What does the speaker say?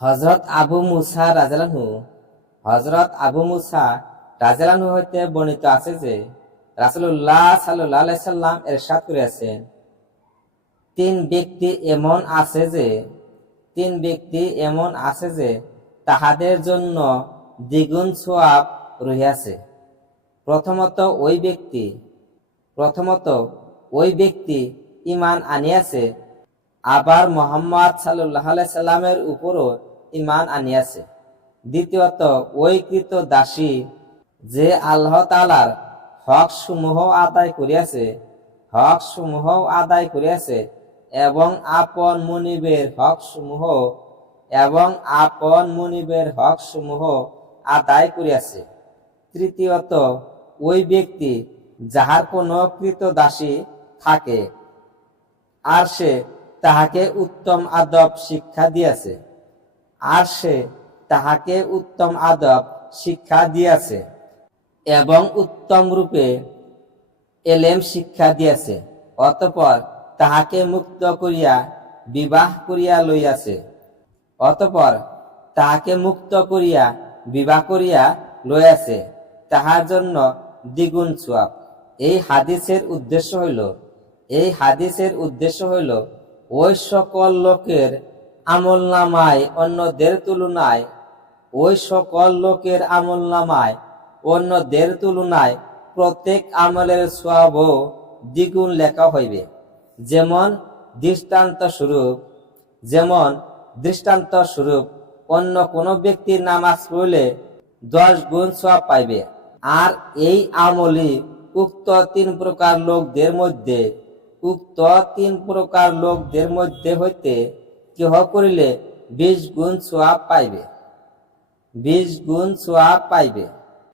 হযরত আবু মুসা রাদিয়াল্লাহু হযরত আবু মুসা রাদিয়াল্লাহু হইতে বর্ণিত আছে যে রাসূলুল্লাহ সাল্লাল্লাহু আলাইহি সাল্লাম ইরশাদ করিয়াছেন, তিন ব্যক্তি এমন আছে যে তাহাদের জন্য দ্বিগুণ সওয়াব রহিয়াছে। প্রথমত ওই ব্যক্তি ঈমান আনিয়াছে, আবার মুহাম্মদ সাল্লাল্লাহু আলাইহি সাল্লামের উপরও ঈমান আনিয়াছে। দ্বিতীয়ত ওই কৃতদাসী যে আল্লাহ তাআলার হক সমূহ আদায় করিয়াছে এবং আপন মুনিবের হক সমূহ আদায় করিয়াছে। তৃতীয়ত ওই ব্যক্তি যাহার কোনো কৃতদাসী থাকে আর সে তাহাকে উত্তম আদব শিক্ষা দিয়াছে এবং উত্তম রূপে এলেম শিক্ষা দিয়াছে, অতঃপর তাহাকে মুক্ত করিয়া বিবাহ করিয়া লইয়াছে, তাহার জন্য দ্বিগুণ সওয়াব। এই হাদিসের উদ্দেশ্য হইল ওই সকল লোকের আমলনামায় অন্যদের তুলনায় প্রত্যেক আমলের সওয়াব দ্বিগুণ লেখা হইবে। যেমন দৃষ্টান্তস্বরূপ অন্য কোন ব্যক্তি নামাজ পড়লে 10 গুণ সওয়াব পাইবে, আর এই আমলই উক্ত তিন প্রকার লোকদের মধ্যে হইতে কেহ করিলে 20 গুণ সওয়াব পাইবে।